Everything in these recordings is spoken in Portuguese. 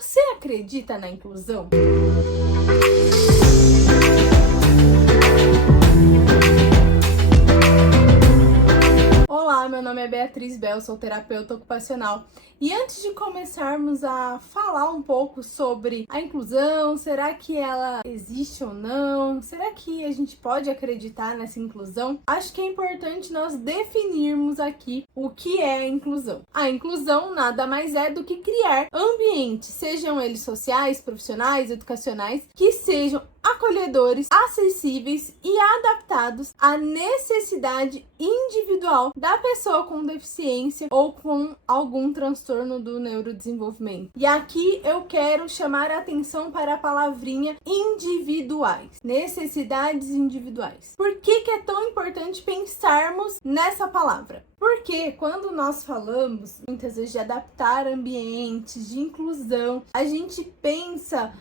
Você acredita na inclusão? Olá, meu nome é Beatriz Bel, sou terapeuta ocupacional. E antes de começarmos a falar um pouco sobre a inclusão, será que ela existe ou não? Será que a gente pode acreditar nessa inclusão? Acho que é importante nós definirmos aqui o que é a inclusão. A inclusão nada mais é do que criar ambientes, sejam eles sociais, profissionais, educacionais, que sejam acolhedores, acessíveis e adaptados à necessidade individual da pessoa com deficiência ou com algum transtorno do neurodesenvolvimento. E aqui eu quero chamar a atenção para a palavrinha individuais, necessidades individuais. Por que é tão importante pensarmos nessa palavra? Porque quando nós falamos muitas vezes de adaptar ambientes, de inclusão, a gente pensa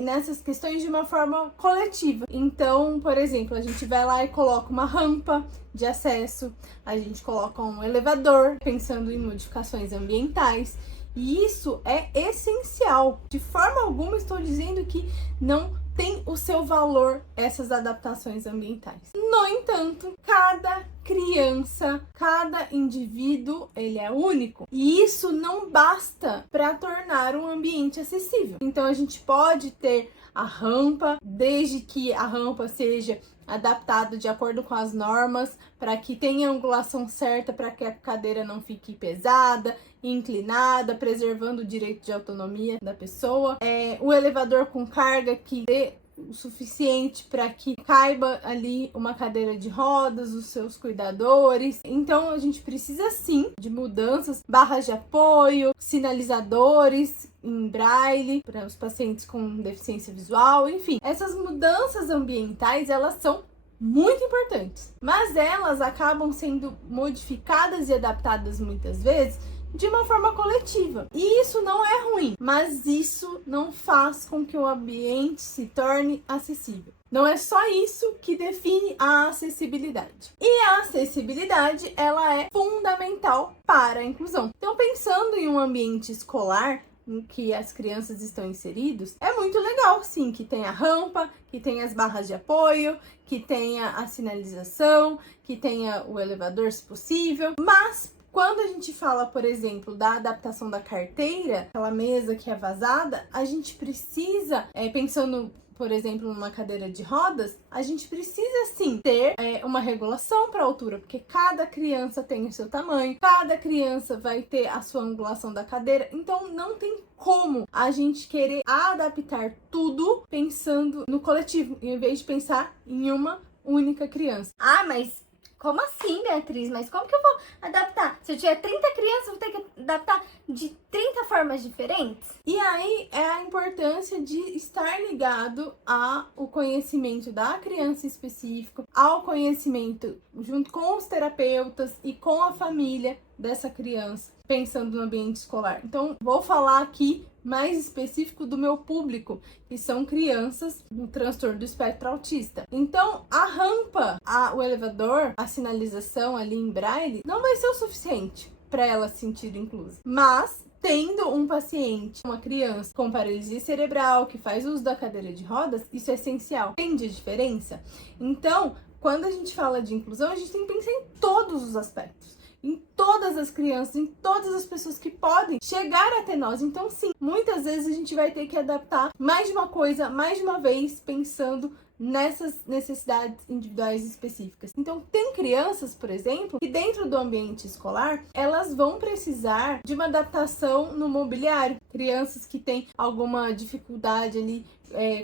nessas questões de uma forma coletiva. Então, por exemplo, a gente vai lá e coloca uma rampa de acesso, a gente coloca um elevador, pensando em modificações ambientais. E isso é essencial. De forma alguma estou dizendo que não tem o seu valor essas adaptações ambientais. No entanto, cada criança, cada indivíduo, ele é único. E isso não basta para tornar um ambiente acessível. Então a gente pode ter a rampa, desde que a rampa seja adaptada de acordo com as normas, para que tenha a angulação certa, para que a cadeira não fique pesada, inclinada, preservando o direito de autonomia da pessoa. O elevador com carga que dê o suficiente para que caiba ali uma cadeira de rodas, os seus cuidadores. Então a gente precisa sim de mudanças, barras de apoio, sinalizadores em braille para os pacientes com deficiência visual, enfim. Essas mudanças ambientais, elas são muito importantes, mas elas acabam sendo modificadas e adaptadas muitas vezes de uma forma coletiva. E isso não é ruim, mas isso não faz com que o ambiente se torne acessível. Não é só isso que define a acessibilidade. E a acessibilidade, ela é fundamental para a inclusão. Então, pensando em um ambiente escolar em que as crianças estão inseridos, é muito legal, sim, que tenha rampa, que tenha as barras de apoio, que tenha a sinalização, que tenha o elevador, se possível, mas quando a gente fala, por exemplo, da adaptação da carteira, aquela mesa que é vazada, a gente precisa, pensando, por exemplo, numa cadeira de rodas, a gente precisa sim ter uma regulação para a altura, porque cada criança tem o seu tamanho, cada criança vai ter a sua angulação da cadeira, então não tem como a gente querer adaptar tudo pensando no coletivo, em vez de pensar em uma única criança. Ah, mas como assim, Beatriz? Mas como que eu vou adaptar? Se eu tiver 30 crianças, eu vou ter que adaptar de 30 formas diferentes? E aí é a importância de estar ligado ao conhecimento da criança específico, ao conhecimento junto com os terapeutas e com a família dessa criança, pensando no ambiente escolar. Então, vou falar aqui mais específico do meu público, que são crianças do transtorno do espectro autista. Então, a rampa, o elevador, a sinalização ali em braille, não vai ser o suficiente para ela se sentir inclusa. Mas, tendo um paciente, uma criança com paralisia cerebral, que faz uso da cadeira de rodas, isso é essencial. Entende a diferença? Então, quando a gente fala de inclusão, a gente tem que pensar em todos os aspectos, em todas as crianças, em todas as pessoas que podem chegar até nós. Então, sim, muitas vezes a gente vai ter que adaptar mais de uma coisa, mais de uma vez, pensando nessas necessidades individuais específicas. Então, tem crianças, por exemplo, que dentro do ambiente escolar, elas vão precisar de uma adaptação no mobiliário. Crianças que têm alguma dificuldade ali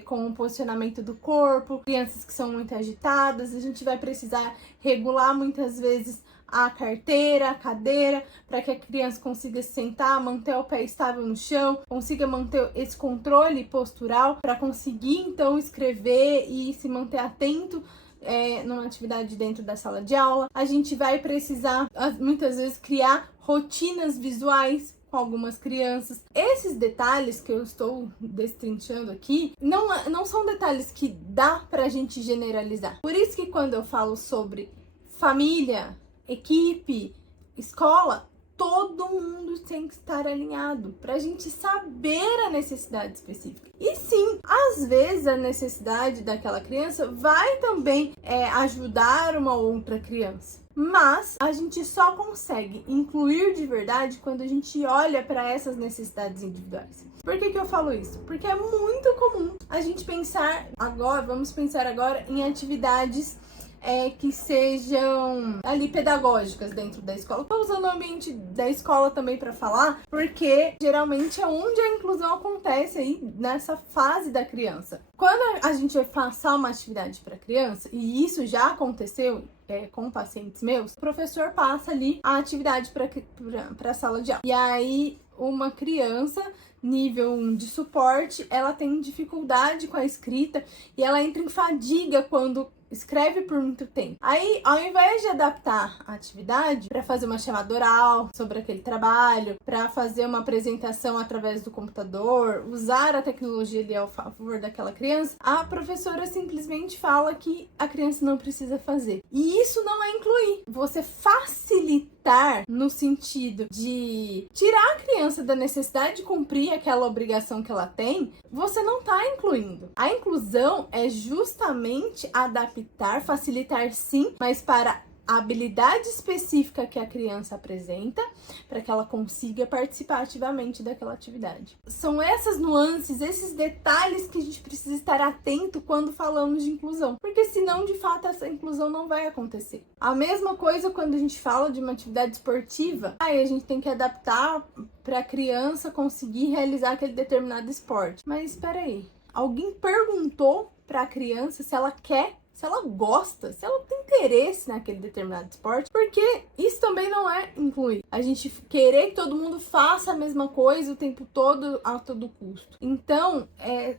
com o posicionamento do corpo, crianças que são muito agitadas, a gente vai precisar regular muitas vezes a carteira, a cadeira, para que a criança consiga se sentar, manter o pé estável no chão, consiga manter esse controle postural, para conseguir então escrever e se manter atento numa atividade dentro da sala de aula. A gente vai precisar muitas vezes criar rotinas visuais com algumas crianças. Esses detalhes que eu estou destrinchando aqui não são detalhes que dá pra gente generalizar. Por isso que quando eu falo sobre família, equipe, escola, todo mundo tem que estar alinhado para a gente saber a necessidade específica. E sim, às vezes a necessidade daquela criança vai também ajudar uma outra criança. Mas a gente só consegue incluir de verdade quando a gente olha para essas necessidades individuais. Por que eu falo isso? Porque é muito comum a gente vamos pensar agora em atividades que sejam ali pedagógicas dentro da escola. Estou usando o ambiente da escola também para falar, porque geralmente é onde a inclusão acontece aí nessa fase da criança. Quando a gente vai passar uma atividade para criança, e isso já aconteceu com pacientes meus, o professor passa ali a atividade para a sala de aula. E aí uma criança nível 1 de suporte, ela tem dificuldade com a escrita e ela entra em fadiga quando escreve por muito tempo. Aí, ao invés de adaptar a atividade para fazer uma chamada oral sobre aquele trabalho, para fazer uma apresentação através do computador, usar a tecnologia ali ao favor daquela criança, a professora simplesmente fala que a criança não precisa fazer. E isso não é incluir. Você facilitar no sentido de tirar a criança da necessidade de cumprir aquela obrigação que ela tem, você não está incluindo. A inclusão é justamente adaptar, facilitar sim, mas para a habilidade específica que a criança apresenta, para que ela consiga participar ativamente daquela atividade. São essas nuances, esses detalhes que a gente precisa estar atento quando falamos de inclusão, porque senão, de fato, essa inclusão não vai acontecer. A mesma coisa quando a gente fala de uma atividade esportiva, aí a gente tem que adaptar para a criança conseguir realizar aquele determinado esporte. Mas espera aí, alguém perguntou para a criança se ela quer, se ela gosta, se ela tem interesse naquele determinado esporte, porque isso também não é incluir. A gente querer que todo mundo faça a mesma coisa o tempo todo, a todo custo. Então,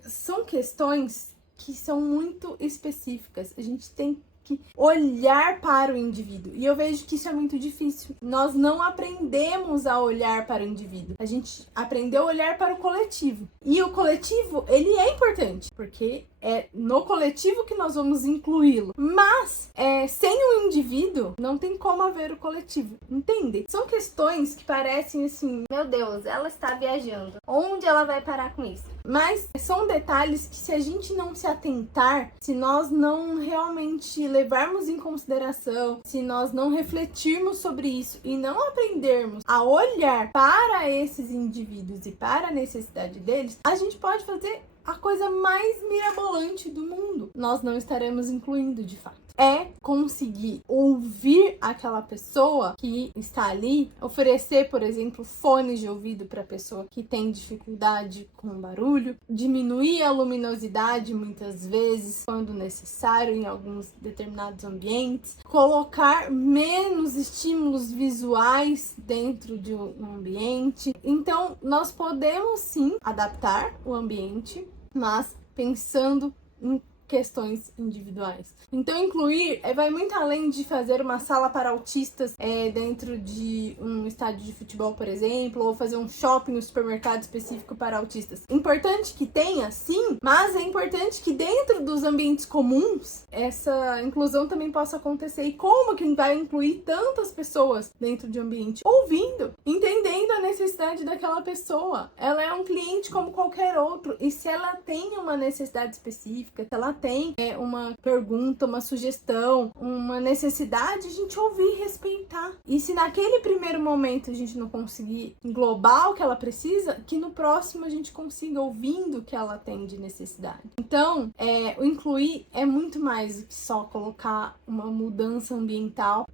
são questões que são muito específicas. A gente tem que olhar para o indivíduo. E eu vejo que isso é muito difícil. Nós não aprendemos a olhar para o indivíduo. A gente aprendeu a olhar para o coletivo. E o coletivo, ele é importante, porque é no coletivo que nós vamos incluí-lo. Mas, sem o indivíduo, não tem como haver o coletivo. Entende? São questões que parecem assim, meu Deus, ela está viajando. Onde ela vai parar com isso? Mas são detalhes que, se a gente não se atentar, se nós não realmente levarmos em consideração, se nós não refletirmos sobre isso e não aprendermos a olhar para esses indivíduos e para a necessidade deles, a gente pode fazer a coisa mais mirabolante do mundo. Nós não estaremos incluindo de fato. É conseguir ouvir aquela pessoa que está ali, oferecer, por exemplo, fones de ouvido para a pessoa que tem dificuldade com barulho, diminuir a luminosidade muitas vezes, quando necessário, em alguns determinados ambientes, colocar menos estímulos visuais dentro de um ambiente. Então, nós podemos sim adaptar o ambiente, mas pensando em questões individuais. Então, incluir vai muito além de fazer uma sala para autistas dentro de um estádio de futebol, por exemplo, ou fazer um shopping, um supermercado específico para autistas. Importante que tenha, sim, mas é importante que dentro dos ambientes comuns, essa inclusão também possa acontecer. E como que vai incluir tantas pessoas dentro de um ambiente? Ouvindo, entendendo a necessidade daquela pessoa. Ela é um cliente como qualquer outro, e se ela tem uma necessidade específica, se ela tem uma pergunta, uma sugestão, uma necessidade, a gente ouvir e respeitar. E se naquele primeiro momento a gente não conseguir englobar o que ela precisa, que no próximo a gente consiga ouvindo o que ela tem de necessidade. Então, o incluir é muito mais do que só colocar uma mudança ambiental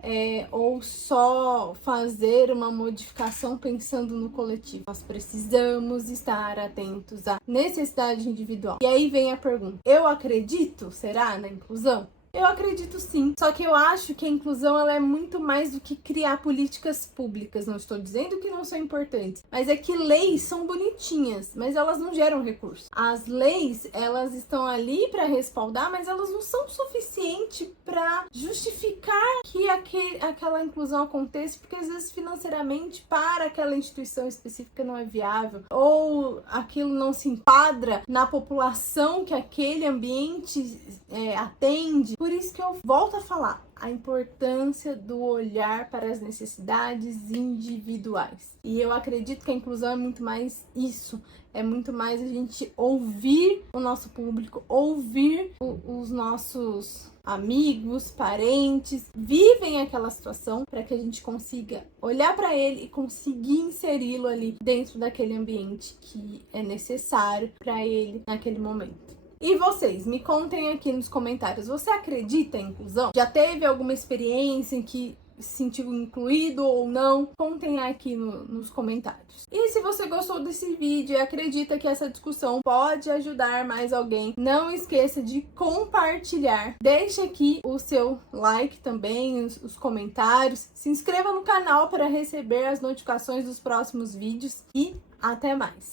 ou só fazer uma modificação pensando no coletivo. Nós precisamos estar atentos à necessidade individual. E aí vem a pergunta: eu acredito, será, na inclusão? Eu acredito sim, só que eu acho que a inclusão ela é muito mais do que criar políticas públicas. Não estou dizendo que não são importantes, mas é que leis são bonitinhas, mas elas não geram recursos. As leis, elas estão ali para respaldar, mas elas não são suficientes para justificar que aquela inclusão aconteça, porque às vezes financeiramente para aquela instituição específica não é viável, ou aquilo não se enquadra na população que aquele ambiente atende. Por isso que eu volto a falar a importância do olhar para as necessidades individuais. E eu acredito que a inclusão é muito mais isso, é muito mais a gente ouvir o nosso público, ouvir os nossos amigos, parentes, vivem aquela situação para que a gente consiga olhar para ele e conseguir inseri-lo ali dentro daquele ambiente que é necessário para ele naquele momento. E vocês, me contem aqui nos comentários, você acredita em inclusão? Já teve alguma experiência em que se sentiu incluído ou não? Contem aqui nos comentários. E se você gostou desse vídeo e acredita que essa discussão pode ajudar mais alguém, não esqueça de compartilhar. Deixe aqui o seu like também, os comentários. Se inscreva no canal para receber as notificações dos próximos vídeos e até mais!